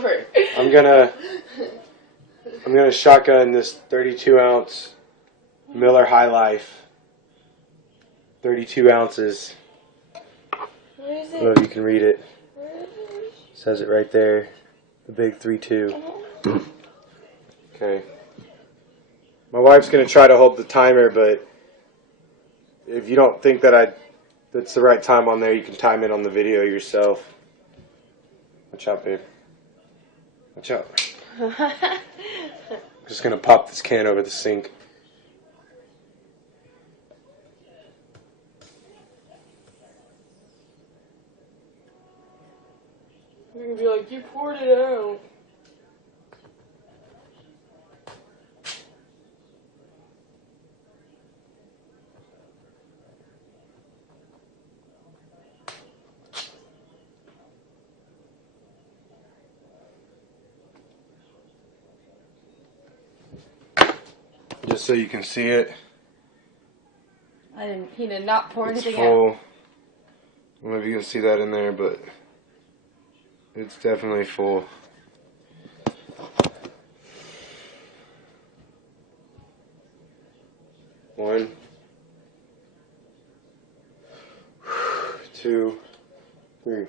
over. I'm gonna shotgun this 32-ounce Miller High Life. 32 ounces. Where is I don't know if you can read it. it? Says it right there. The big 3-2. Okay. My wife's gonna try to hold the timer, but if you don't think that that's the right time on there, you can time it on the video yourself. Watch out, babe. Watch out. I'm just gonna pop this can over the sink. You're gonna be like, you poured it out. Just so you can see it. He did not pour It's anything full. out. I don't know if you can see that in there, but it's definitely full. One, 2, 3.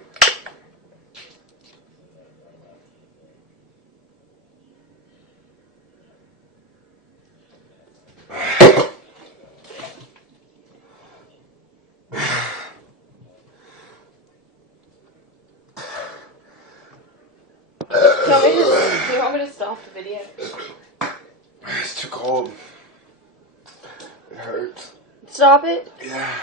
Do you want me to stop the video? It's too cold. It hurts. Stop it? Yeah.